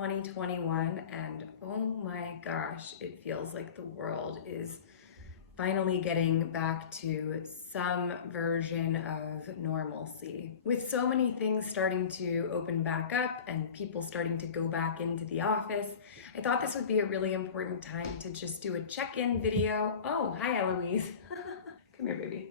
2021 and oh my gosh, it feels like the world is finally getting back to some version of normalcy. With so many things starting to open back up and people starting to go back into the office, I thought this would be a really important time to just do a check-in video. Oh, hi Eloise. Come here, baby.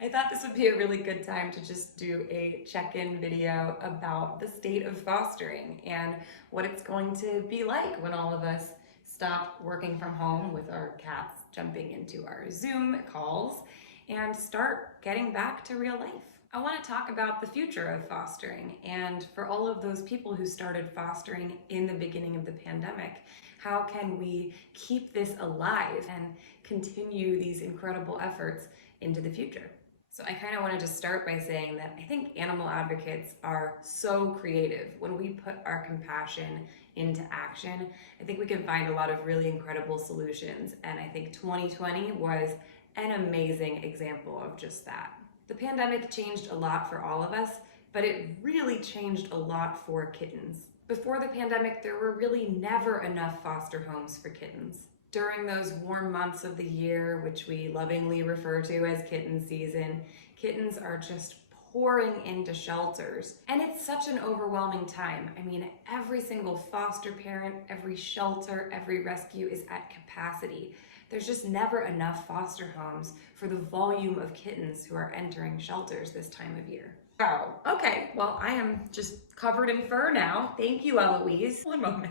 I thought this would be a really good time to just do a check-in video about the state of fostering and what it's going to be like when all of us stop working from home with our cats jumping into our Zoom calls and start getting back to real life. I want to talk about the future of fostering, and for all of those people who started fostering in the beginning of the pandemic, how can we keep this alive and continue these incredible efforts into the future? So I kind of want to just start by saying that I think animal advocates are so creative. When we put our compassion into action, I think we can find a lot of really incredible solutions. And I think 2020 was an amazing example of just that. The pandemic changed a lot for all of us, but it really changed a lot for kittens. Before the pandemic, there were really never enough foster homes for kittens. During those warm months of the year, which we lovingly refer to as kitten season, kittens are just pouring into shelters. And it's such an overwhelming time. I mean, every single foster parent, every shelter, every rescue is at capacity. There's just never enough foster homes for the volume of kittens who are entering shelters this time of year. Oh, okay, well, I am just covered in fur now. Thank you, Eloise. One moment.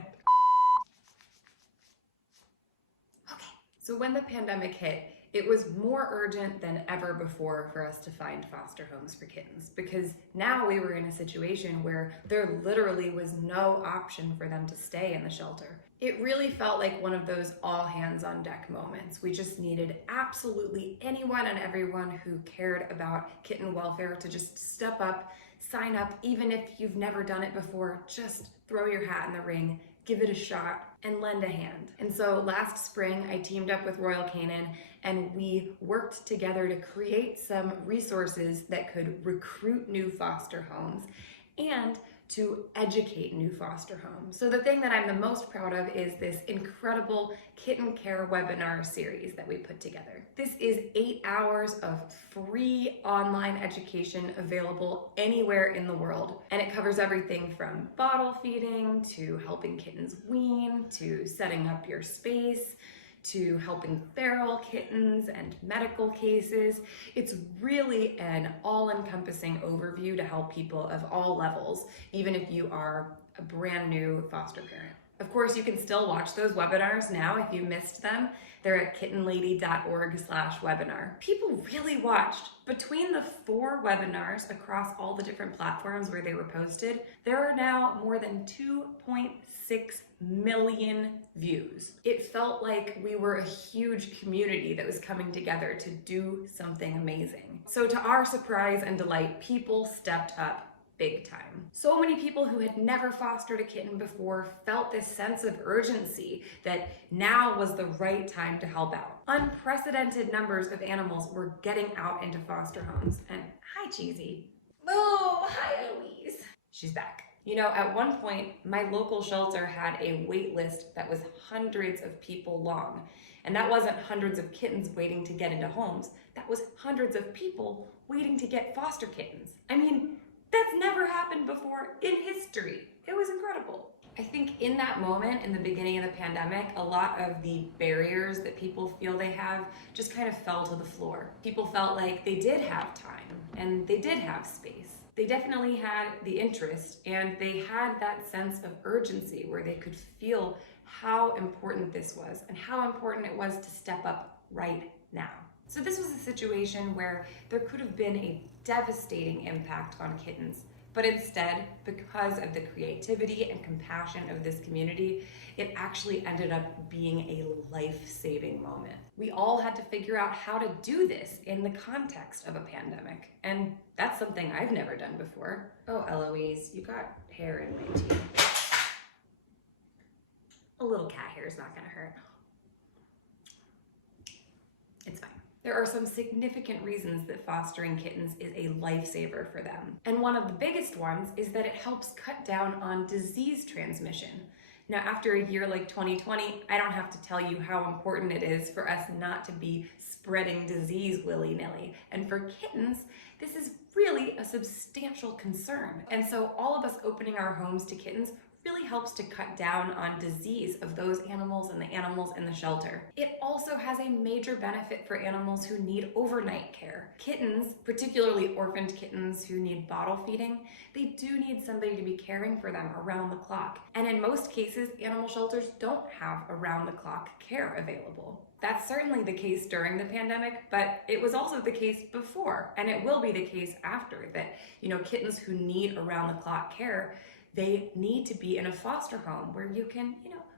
So when the pandemic hit, it was more urgent than ever before for us to find foster homes for kittens, because now we were in a situation where there literally was no option for them to stay in the shelter. It really felt like one of those all hands on deck moments. We just needed absolutely anyone and everyone who cared about kitten welfare to just step up, sign up, even if you've never done it before, just throw your hat in the ring, give it a shot, and lend a hand. And so last spring, I teamed up with Royal Canin and we worked together to create some resources that could recruit new foster homes and to educate new foster homes. So the thing that I'm the most proud of is this incredible kitten care webinar series that we put together. This is 8 hours of free online education available anywhere in the world. And it covers everything from bottle feeding to helping kittens wean, to setting up your space, to helping feral kittens and medical cases. It's really an all-encompassing overview to help people of all levels, even if you are a brand new foster parent. Of course, you can still watch those webinars now if you missed them. They're at kittenlady.org/webinar. People really watched. Between the 4 webinars across all the different platforms where they were posted, there are now more than 2.6 million views. It felt like we were a huge community that was coming together to do something amazing. So to our surprise and delight, people stepped up big time. So many people who had never fostered a kitten before felt this sense of urgency that now was the right time to help out. Unprecedented numbers of animals were getting out into foster homes. And hi, Cheesy. Oh, hi, Eloise. She's back. You know, at one point, my local shelter had a wait list that was hundreds of people long. And that wasn't hundreds of kittens waiting to get into homes. That was hundreds of people waiting to get foster kittens. I mean, that's never happened before in history. It was incredible. I think in that moment, in the beginning of the pandemic, a lot of the barriers that people feel they have just kind of fell to the floor. People felt like they did have time and they did have space. They definitely had the interest and they had that sense of urgency where they could feel how important this was and how important it was to step up right now. So this was a situation where there could have been a devastating impact on kittens, but instead, because of the creativity and compassion of this community, it actually ended up being a life-saving moment. We all had to figure out how to do this in the context of a pandemic, and that's something I've never done before. Oh, Eloise, you got hair in my teeth. A little cat hair is not gonna hurt. It's fine. There are some significant reasons that fostering kittens is a lifesaver for them. And one of the biggest ones is that it helps cut down on disease transmission. Now, after a year like 2020, I don't have to tell you how important it is for us not to be spreading disease willy-nilly. And for kittens, this is really a substantial concern. And so all of us opening our homes to kittens really helps to cut down on disease of those animals and the animals in the shelter. It also has a major benefit for animals who need overnight care. Kittens, particularly orphaned kittens who need bottle feeding, they do need somebody to be caring for them around the clock. And in most cases, animal shelters don't have around-the-clock care available. That's certainly the case during the pandemic, but it was also the case before, and it will be the case after, that, kittens who need around-the-clock care, they need to be in a foster home where you can,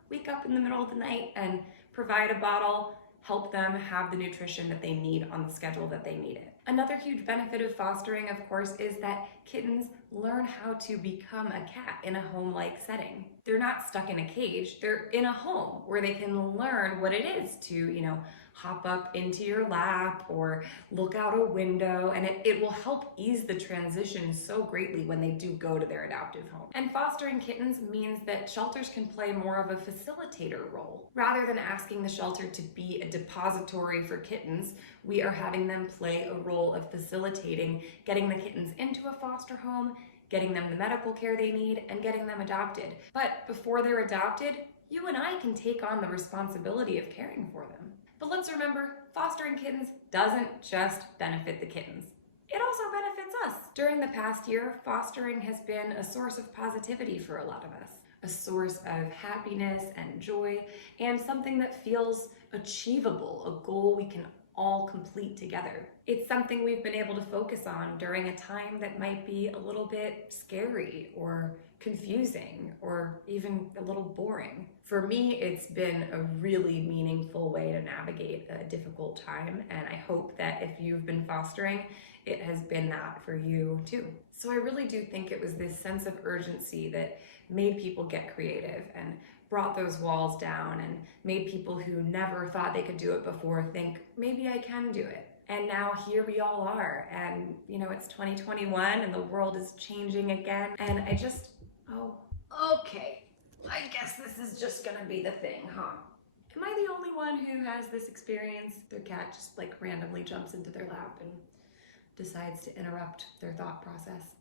wake up in the middle of the night and provide a bottle, help them have the nutrition that they need on the schedule that they need it. Another huge benefit of fostering, of course, is that kittens learn how to become a cat in a home-like setting. They're not stuck in a cage, they're in a home where they can learn what it is to, hop up into your lap or look out a window, and it will help ease the transition so greatly when they do go to their adoptive home. And fostering kittens means that shelters can play more of a facilitator role. Rather than asking the shelter to be a depository for kittens, we are having them play a role of facilitating getting the kittens into a foster home, getting them the medical care they need, and getting them adopted. But before they're adopted, you and I can take on the responsibility of caring for them. But let's remember, fostering kittens doesn't just benefit the kittens. It also benefits us. During the past year, fostering has been a source of positivity for a lot of us, a source of happiness and joy, and something that feels achievable, a goal we can all complete together. It's something we've been able to focus on during a time that might be a little bit scary or confusing or even a little boring. For me, it's been a really meaningful way to navigate a difficult time, and I hope that if you've been fostering, it has been that for you too. So I really do think it was this sense of urgency that made people get creative and brought those walls down and made people who never thought they could do it before think, maybe I can do it. And now here we all are, and it's 2021 and the world is changing again, and okay, I guess this is just gonna be the thing, huh? Am I the only one who has this experience? Their cat just randomly jumps into their lap and decides to interrupt their thought process.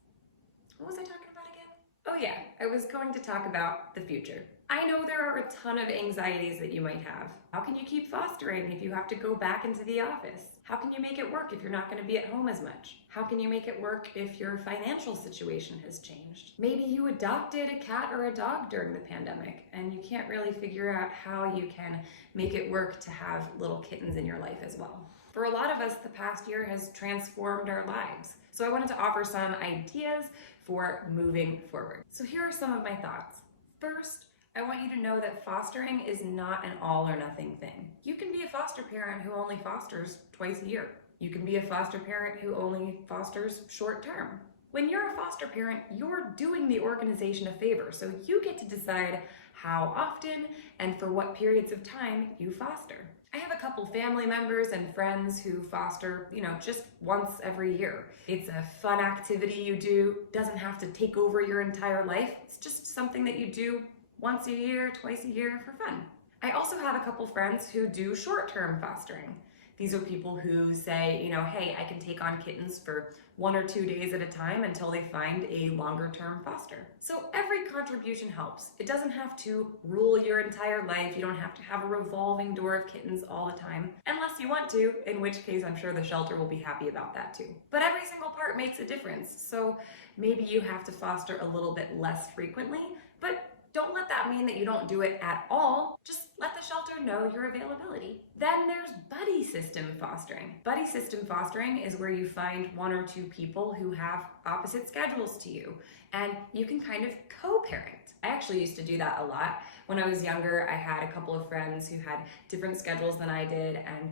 What was I talking about again? Oh yeah, I was going to talk about the future. I know there are a ton of anxieties that you might have. How can you keep fostering if you have to go back into the office? How can you make it work if you're not going to be at home as much? How can you make it work if your financial situation has changed? Maybe you adopted a cat or a dog during the pandemic and you can't really figure out how you can make it work to have little kittens in your life as well. For a lot of us, the past year has transformed our lives. So I wanted to offer some ideas for moving forward. So here are some of my thoughts. First, I want you to know that fostering is not an all or nothing thing. You can be a foster parent who only fosters twice a year. You can be a foster parent who only fosters short term. When you're a foster parent, you're doing the organization a favor, so you get to decide how often and for what periods of time you foster. I have a couple family members and friends who foster, just once every year. It's a fun activity you do, doesn't have to take over your entire life. It's just something that you do once a year, twice a year for fun. I also have a couple friends who do short-term fostering. These are people who say, hey, I can take on kittens for 1 or 2 days at a time until they find a longer-term foster. So every contribution helps. It doesn't have to rule your entire life. You don't have to have a revolving door of kittens all the time, unless you want to, in which case I'm sure the shelter will be happy about that too. But every single part makes a difference. So maybe you have to foster a little bit less frequently, but don't let that mean that you don't do it at all. Just let the shelter know your availability. Then there's buddy system fostering. Buddy system fostering is where you find 1 or 2 people who have opposite schedules to you, and you can kind of co-parent. I actually used to do that a lot. When I was younger, I had a couple of friends who had different schedules than I did, and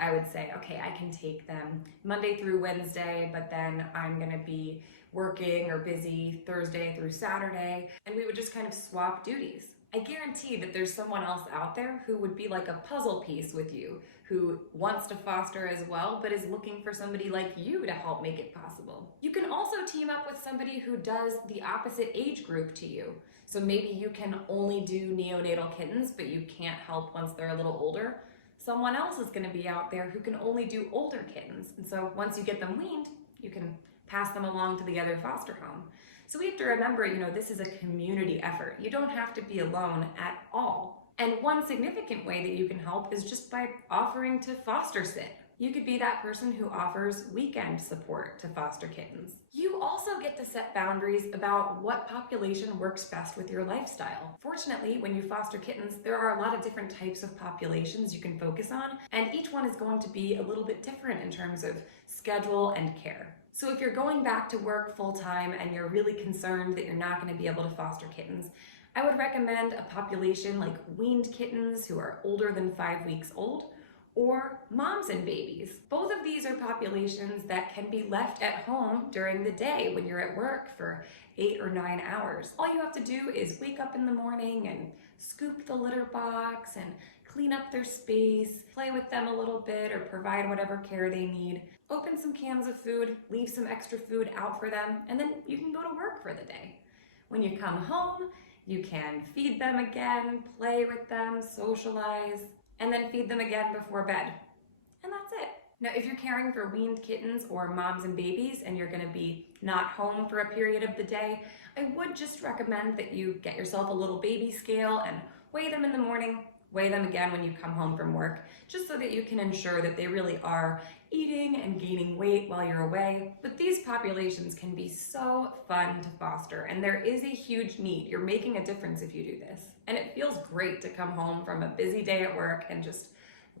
I would say, okay, I can take them Monday through Wednesday, but then I'm gonna be working or busy Thursday through Saturday, and we would just kind of swap duties. I guarantee that there's someone else out there who would be like a puzzle piece with you, who wants to foster as well, but is looking for somebody like you to help make it possible. You can also team up with somebody who does the opposite age group to you. So maybe you can only do neonatal kittens, but you can't help once they're a little older. Someone else is going to be out there who can only do older kittens. And so once you get them weaned, you can pass them along to the other foster home. So we have to remember, this is a community effort. You don't have to be alone at all. And one significant way that you can help is just by offering to foster sit. You could be that person who offers weekend support to foster kittens. You also get to set boundaries about what population works best with your lifestyle. Fortunately, when you foster kittens, there are a lot of different types of populations you can focus on, and each one is going to be a little bit different in terms of schedule and care. So if you're going back to work full-time and you're really concerned that you're not going to be able to foster kittens, I would recommend a population like weaned kittens who are older than 5 weeks old, or moms and babies. Both of these are populations that can be left at home during the day when you're at work for 8 or 9 hours. All you have to do is wake up in the morning and scoop the litter box and clean up their space, play with them a little bit, or provide whatever care they need. Open some cans of food, leave some extra food out for them, and then you can go to work for the day. When you come home, you can feed them again, play with them, socialize, and then feed them again before bed. And that's it. Now, if you're caring for weaned kittens or moms and babies and you're gonna be not home for a period of the day, I would just recommend that you get yourself a little baby scale and weigh them in the morning, weigh them again when you come home from work, just so that you can ensure that they really are eating and gaining weight while you're away. But these populations can be so fun to foster, and there is a huge need. You're making a difference if you do this. And it feels great to come home from a busy day at work and just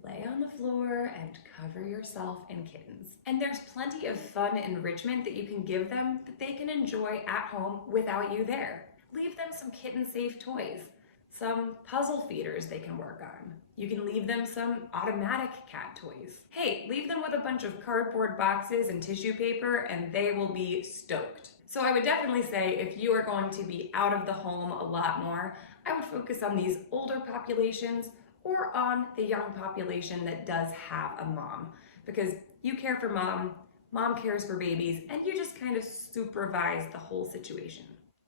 lay on the floor and cover yourself in kittens. And there's plenty of fun enrichment that you can give them that they can enjoy at home without you there. Leave them some kitten-safe toys, some puzzle feeders they can work on. You can leave them some automatic cat toys. Hey, leave them with a bunch of cardboard boxes and tissue paper and they will be stoked. So I would definitely say if you are going to be out of the home a lot more, I would focus on these older populations or on the young population that does have a mom, because you care for mom, mom cares for babies, and you just kind of supervise the whole situation.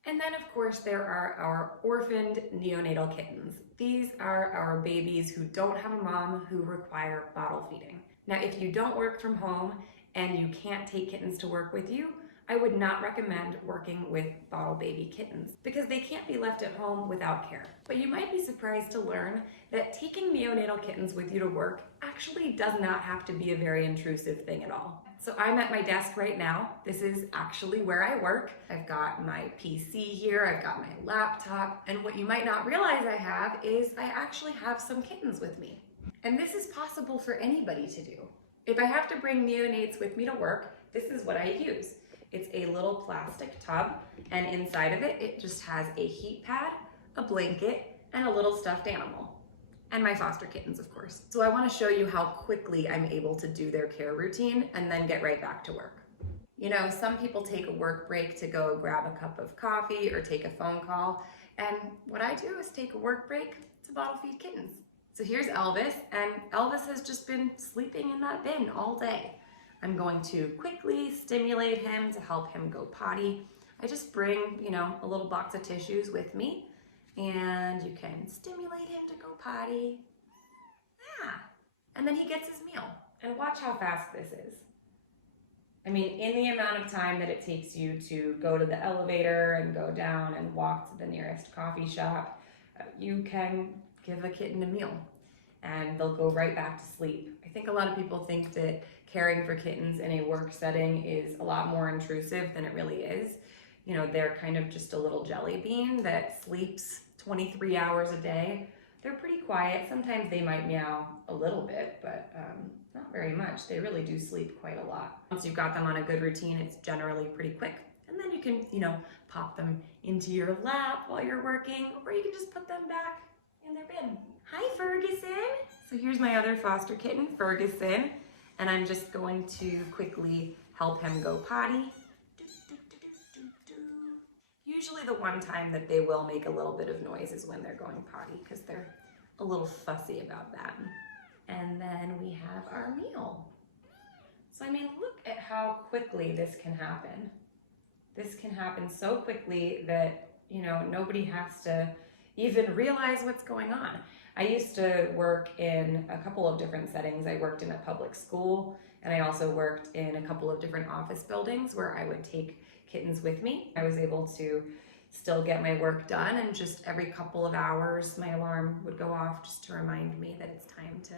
And then of course there are our orphaned neonatal kittens. These are our babies who don't have a mom, who require bottle feeding. Now, if you don't work from home and you can't take kittens to work with you, I would not recommend working with bottle baby kittens because they can't be left at home without care. But you might be surprised to learn that taking neonatal kittens with you to work actually does not have to be a very intrusive thing at all. So I'm at my desk right now. This is actually where I work. I've got my PC here, I've got my laptop, and what you might not realize I have is I actually have some kittens with me. And this is possible for anybody to do. If I have to bring neonates with me to work, this is what I use. It's a little plastic tub, and inside of it, it just has a heat pad, a blanket, and a little stuffed animal. And my foster kittens, of course. So I want to show you how quickly I'm able to do their care routine and then get right back to work. You know, some people take a work break to go grab a cup of coffee or take a phone call, and what I do is take a work break to bottle feed kittens. So here's Elvis, and Elvis has just been sleeping in that bin all day. I'm going to quickly stimulate him to help him go potty. I just bring, a little box of tissues with me, and you can stimulate him to go potty. Yeah. And then he gets his meal. And watch how fast this is. I mean, in the amount of time that it takes you to go to the elevator and go down and walk to the nearest coffee shop, you can give a kitten a meal and they'll go right back to sleep. I think a lot of people think that caring for kittens in a work setting is a lot more intrusive than it really is. They're kind of just a little jelly bean that sleeps 23 hours a day. They're pretty quiet. Sometimes they might meow a little bit, but not very much. They really do sleep quite a lot. Once you've got them on a good routine, it's generally pretty quick. And then you can, pop them into your lap while you're working, or you can just put them back in their bin. Hi, Ferguson. So here's my other foster kitten, Ferguson, and I'm just going to quickly help him go potty. Usually the one time that they will make a little bit of noise is when they're going potty, because they're a little fussy about that. And then we have our meal. So I mean, look at how quickly this can happen. This can happen so quickly that, you know, nobody has to even realize what's going on. I used to work in a couple of different settings. I worked in a public school, and I also worked in a couple of different office buildings where I would take kittens with me. I was able to still get my work done, and just every couple of hours my alarm would go off just to remind me that it's time to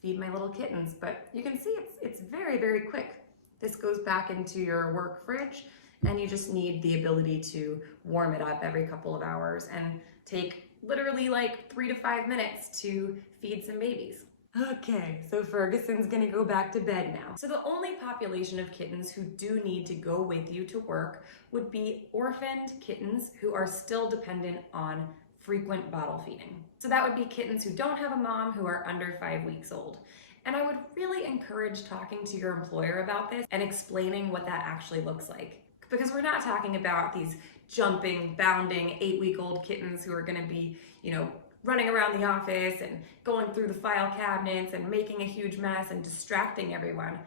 feed my little kittens. But you can see it's very, very quick. This goes back into your work fridge, and you just need the ability to warm it up every couple of hours and take literally like 3 to 5 minutes to feed some babies. Okay, so Ferguson's gonna go back to bed now. So the only population of kittens who do need to go with you to work would be orphaned kittens who are still dependent on frequent bottle feeding. So that would be kittens who don't have a mom, who are under 5 weeks old. And I would really encourage talking to your employer about this and explaining what that actually looks like. Because we're not talking about these jumping, bounding 8-week-old kittens who are gonna be, you know, running around the office and going through the file cabinets and making a huge mess and distracting everyone.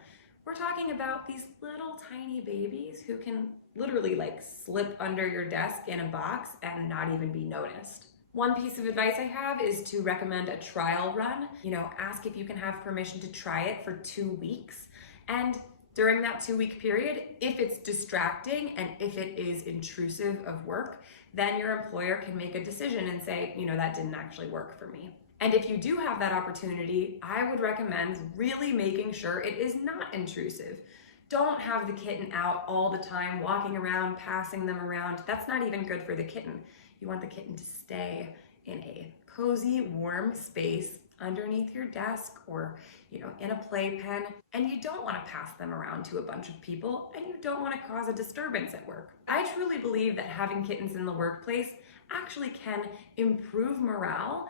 We're talking about these little tiny babies who can literally like slip under your desk in a box and not even be noticed. One piece of advice I have is to recommend a trial run. You know, ask if you can have permission to try it for 2 weeks. And during that 2-week period, if it's distracting and if it is intrusive of work, then your employer can make a decision and say, you know, that didn't actually work for me. And if you do have that opportunity, I would recommend really making sure it is not intrusive. Don't have the kitten out all the time, walking around, passing them around. That's not even good for the kitten. You want the kitten to stay in a cozy, warm space underneath your desk or, you know, in a playpen. And you don't want to pass them around to a bunch of people, and you don't want to cause a disturbance at work. I truly believe that having kittens in the workplace actually can improve morale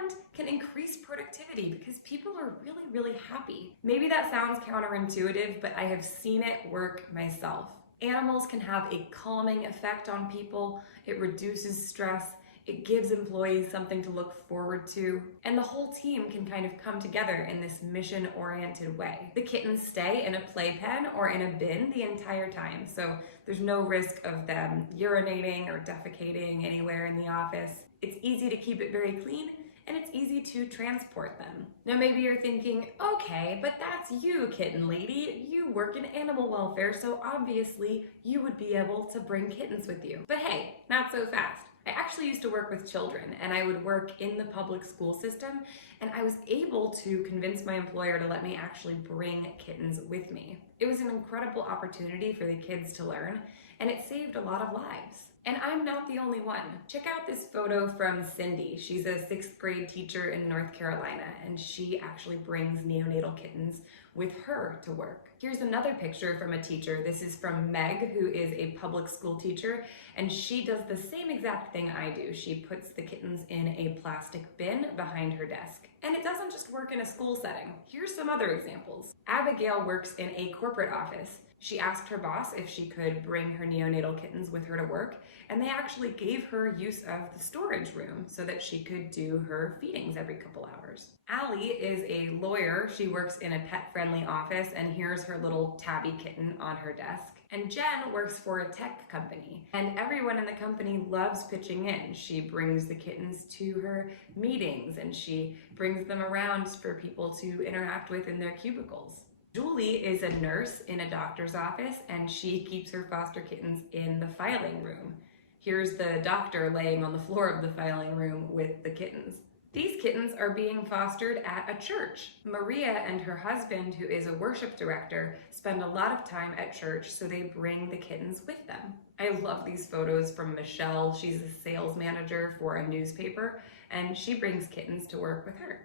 and can increase productivity because people are really, really happy. Maybe that sounds counterintuitive, but I have seen it work myself. Animals can have a calming effect on people. It reduces stress. It gives employees something to look forward to, and the whole team can kind of come together in this mission-oriented way. The kittens stay in a playpen or in a bin the entire time, so there's no risk of them urinating or defecating anywhere in the office. It's easy to keep it very clean, and it's easy to transport them. Now maybe you're thinking, okay, but that's you, kitten lady. You work in animal welfare, so obviously you would be able to bring kittens with you. But hey, not so fast. I actually used to work with children, and I would work in the public school system, and I was able to convince my employer to let me actually bring kittens with me. It was an incredible opportunity for the kids to learn, and it saved a lot of lives. And I'm not the only one. Check out this photo from Cindy. She's a 6th grade teacher in North Carolina, and she actually brings neonatal kittens with her to work. Here's another picture from a teacher. This is from Meg, who is a public school teacher, and she does the same exact thing I do. She puts the kittens in a plastic bin behind her desk. And it doesn't just work in a school setting. Here's some other examples. Abigail works in a corporate office. She asked her boss if she could bring her neonatal kittens with her to work, and they actually gave her use of the storage room so that she could do her feedings every couple hours. Allie is a lawyer. She works in a pet-friendly office, and here's her little tabby kitten on her desk. And Jen works for a tech company, and everyone in the company loves pitching in. She brings the kittens to her meetings, and she brings them around for people to interact with in their cubicles. Julie is a nurse in a doctor's office, and she keeps her foster kittens in the filing room. Here's the doctor laying on the floor of the filing room with the kittens. These kittens are being fostered at a church. Maria and her husband, who is a worship director, spend a lot of time at church, so they bring the kittens with them. I love these photos from Michelle. She's a sales manager for a newspaper, and she brings kittens to work with her.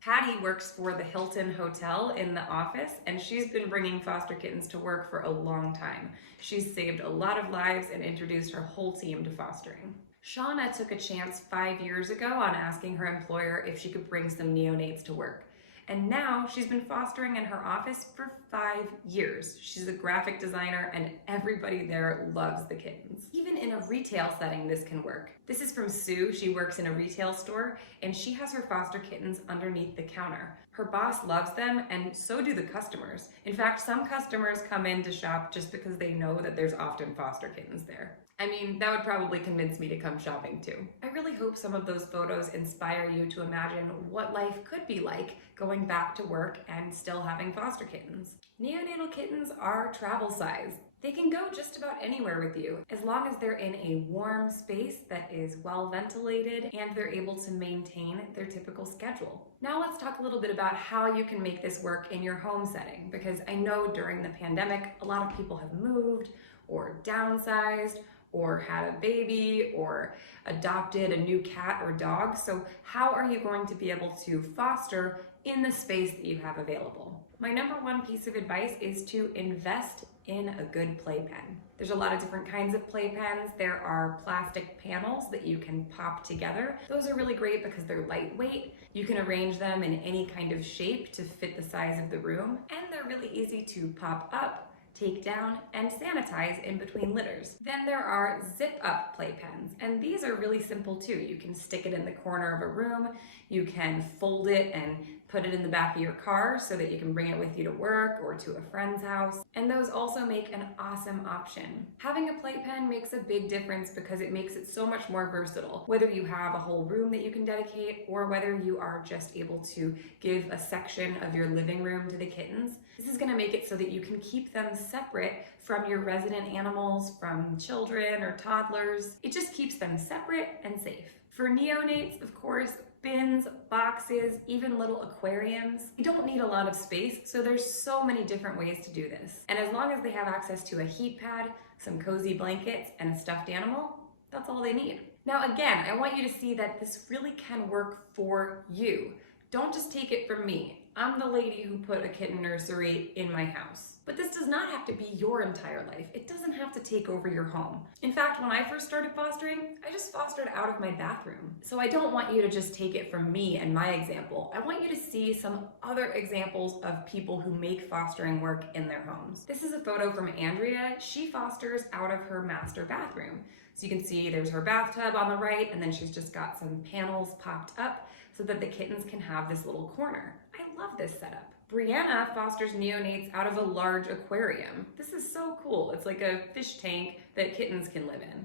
Patty works for the Hilton Hotel in the office, and she's been bringing foster kittens to work for a long time. She's saved a lot of lives and introduced her whole team to fostering. Shauna took a chance 5 years ago on asking her employer if she could bring some neonates to work. and now she's been fostering in her office for 5 years. She's a graphic designer and everybody there loves the kittens. Even in a retail setting, this can work. This is from Sue. She works in a retail store and she has her foster kittens underneath the counter. Her boss loves them and so do the customers. In fact, some customers come in to shop just because they know that there's often foster kittens there. I mean, that would probably convince me to come shopping too. I really hope some of those photos inspire you to imagine what life could be like going back to work and still having foster kittens. Neonatal kittens are travel size. They can go just about anywhere with you as long as they're in a warm space that is well ventilated and they're able to maintain their typical schedule. Now let's talk a little bit about how you can make this work in your home setting, because I know during the pandemic a lot of people have moved or downsized or had a baby or adopted a new cat or dog. So how are you going to be able to foster in the space that you have available? My number one piece of advice is to invest in a good playpen. There's a lot of different kinds of playpens. There are plastic panels that you can pop together. Those are really great because they're lightweight. You can arrange them in any kind of shape to fit the size of the room, and they're really easy to pop up, take down, and sanitize in between litters. Then there are zip-up playpens, and these are really simple too. You can stick it in the corner of a room, you can fold it and put it in the back of your car so that you can bring it with you to work or to a friend's house. And those also make an awesome option. Having a playpen makes a big difference because it makes it so much more versatile. Whether you have a whole room that you can dedicate or whether you are just able to give a section of your living room to the kittens, this is going to make it so that you can keep them separate from your resident animals, from children or toddlers. It just keeps them separate and safe. For neonates, of course, bins, boxes, even little aquariums. You don't need a lot of space, so there's so many different ways to do this. And as long as they have access to a heat pad, some cozy blankets, and a stuffed animal, that's all they need. Now again, I want you to see that this really can work for you. Don't just take it from me. I'm the lady who put a kitten nursery in my house. But this does not have to be your entire life. It doesn't have to take over your home. In fact, when I first started fostering, I just fostered out of my bathroom. So I don't want you to just take it from me and my example. I want you to see some other examples of people who make fostering work in their homes. This is a photo from Andrea. She fosters out of her master bathroom. So you can see there's her bathtub on the right, and then she's just got some panels popped up so that the kittens can have this little corner. I love this setup. Brianna fosters neonates out of a large aquarium. This is so cool. It's like a fish tank that kittens can live in.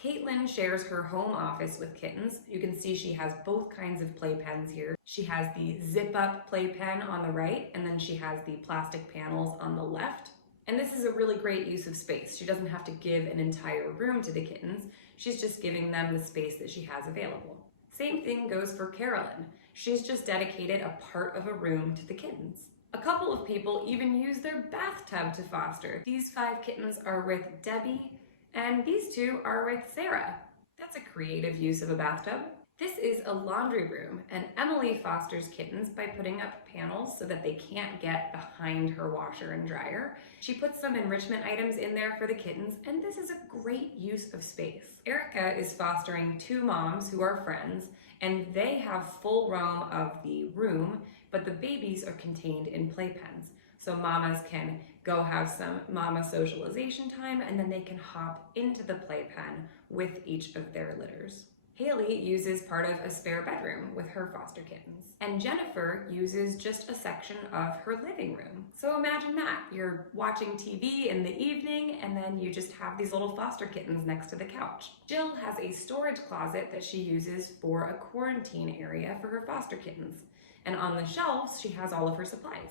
Caitlin shares her home office with kittens. You can see she has both kinds of playpens here. She has the zip-up playpen on the right, and then she has the plastic panels on the left. And this is a really great use of space. She doesn't have to give an entire room to the kittens. She's just giving them the space that she has available. Same thing goes for Carolyn. She's just dedicated a part of a room to the kittens. A couple of people even use their bathtub to foster. These 5 kittens are with Debbie, and these 2 are with Sarah. That's a creative use of a bathtub. This is a laundry room, and Emily fosters kittens by putting up panels so that they can't get behind her washer and dryer. She puts some enrichment items in there for the kittens, and this is a great use of space. Erica is fostering 2 moms who are friends, and they have full roam of the room, but the babies are contained in playpens. So mamas can go have some mama socialization time, and then they can hop into the playpen with each of their litters. Haley uses part of a spare bedroom with her foster kittens. And Jennifer uses just a section of her living room. So imagine that. You're watching TV in the evening and then you just have these little foster kittens next to the couch. Jill has a storage closet that she uses for a quarantine area for her foster kittens. And on the shelves, she has all of her supplies.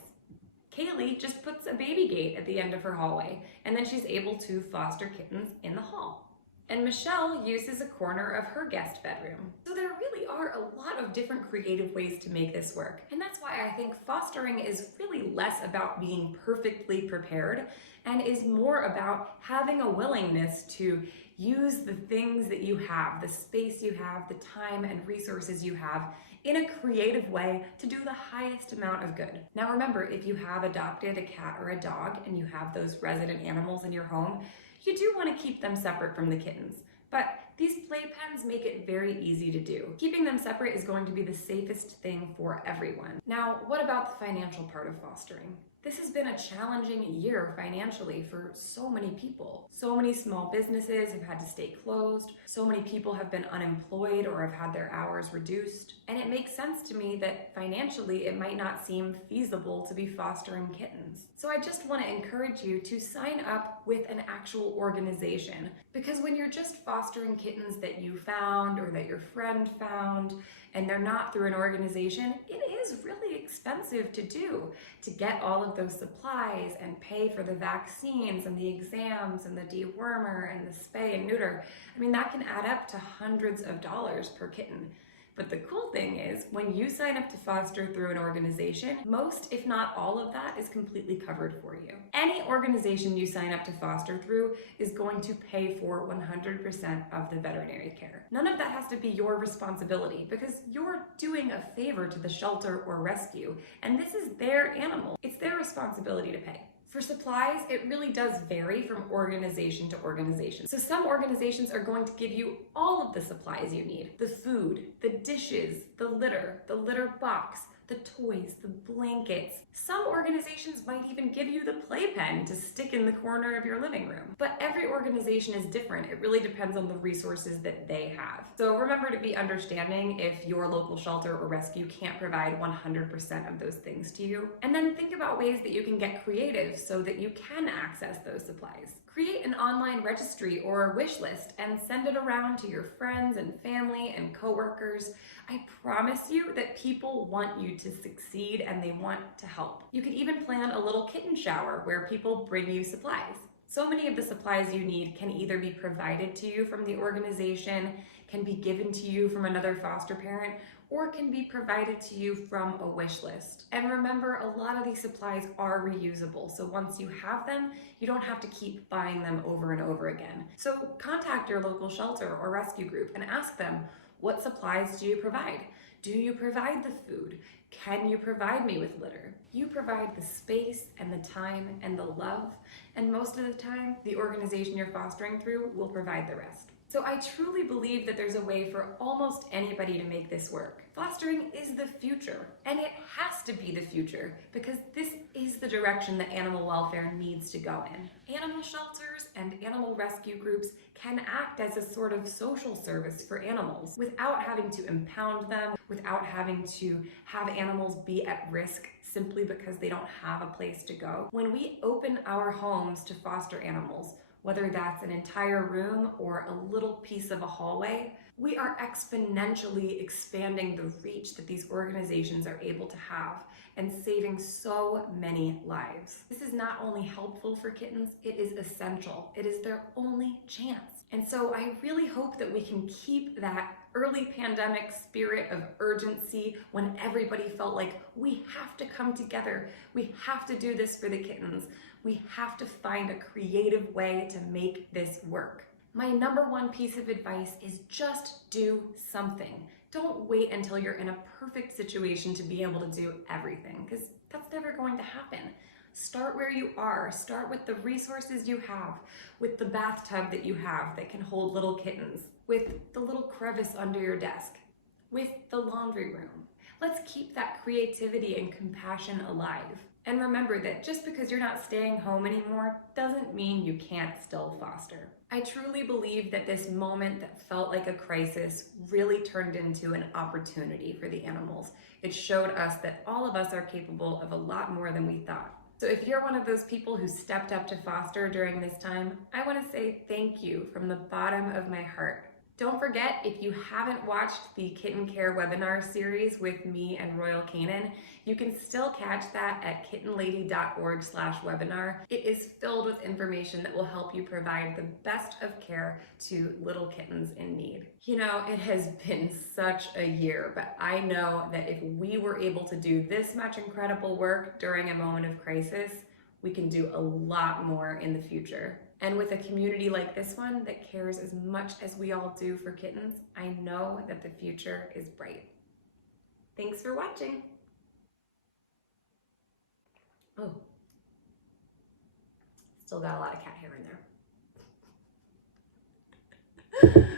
Kaylee just puts a baby gate at the end of her hallway, and then she's able to foster kittens in the hall. And Michelle uses a corner of her guest bedroom. So there really are a lot of different creative ways to make this work. And that's why I think fostering is really less about being perfectly prepared and is more about having a willingness to use the things that you have, the space you have, the time and resources you have in a creative way to do the highest amount of good. Now remember, if you have adopted a cat or a dog and you have those resident animals in your home, you do want to keep them separate from the kittens, but These playpens make it very easy to do. Keeping them separate is going to be the safest thing for everyone. Now, what about the financial part of fostering? This has been a challenging year financially for so many people. So many small businesses have had to stay closed. So many people have been unemployed or have had their hours reduced. And it makes sense to me that financially it might not seem feasible to be fostering kittens. So I just want to encourage you to sign up with an actual organization, because when you're just fostering kittens that you found or that your friend found, and they're not through an organization, it is really expensive to do, to get all of those supplies and pay for the vaccines and the exams and the dewormer and the spay and neuter. I mean, that can add up to hundreds of dollars per kitten. But the cool thing is, when you sign up to foster through an organization, most, if not all of that, is completely covered for you. Any organization you sign up to foster through is going to pay for 100% of the veterinary care. None of that has to be your responsibility, because you're doing a favor to the shelter or rescue, and this is their animal. It's their responsibility to pay. For supplies, it really does vary from organization to organization. So some organizations are going to give you all of the supplies you need: the food, the dishes, the litter box, the toys, the blankets. Some organizations might even give you the playpen to stick in the corner of your living room. But every organization is different. It really depends on the resources that they have. So remember to be understanding if your local shelter or rescue can't provide 100% of those things to you. And then think about ways that you can get creative so that you can access those supplies. Create an online registry or wish list and send it around to your friends and family and coworkers. I promise you that people want you to succeed and they want to help. You can even plan a little kitten shower where people bring you supplies. So many of the supplies you need can either be provided to you from the organization, can be given to you from another foster parent, or can be provided to you from a wish list. And remember, a lot of these supplies are reusable, so once you have them, you don't have to keep buying them over and over again. So contact your local shelter or rescue group and ask them, what supplies do you provide? Do you provide the food? Can you provide me with litter? You provide the space and the time and the love, and most of the time, the organization you're fostering through will provide the rest. So I truly believe that there's a way for almost anybody to make this work. Fostering is the future, and it has to be the future, because this is the direction that animal welfare needs to go in. Animal shelters and animal rescue groups can act as a sort of social service for animals without having to impound them, without having to have animals be at risk simply because they don't have a place to go. When we open our homes to foster animals, whether that's an entire room or a little piece of a hallway, we are exponentially expanding the reach that these organizations are able to have and saving so many lives. This is not only helpful for kittens, it is essential. It is their only chance. And so I really hope that we can keep that early pandemic spirit of urgency when everybody felt like we have to come together. We have to do this for the kittens. We have to find a creative way to make this work. My number one piece of advice is just do something. Don't wait until you're in a perfect situation to be able to do everything, because that's never going to happen. Start where you are. Start with the resources you have, with the bathtub that you have that can hold little kittens, with the little crevice under your desk, with the laundry room. Let's keep that creativity and compassion alive. And remember that just because you're not staying home anymore doesn't mean you can't still foster. I truly believe that this moment that felt like a crisis really turned into an opportunity for the animals. It showed us that all of us are capable of a lot more than we thought. So if you're one of those people who stepped up to foster during this time, I want to say thank you from the bottom of my heart. Don't forget, if you haven't watched the Kitten Care webinar series with me and Royal Canin, you can still catch that at kittenlady.org/webinar. It is filled with information that will help you provide the best of care to little kittens in need. You know, it has been such a year, but I know that if we were able to do this much incredible work during a moment of crisis, we can do a lot more in the future. And with a community like this one that cares as much as we all do for kittens, I know that the future is bright. Thanks for watching. Oh, still got a lot of cat hair in there.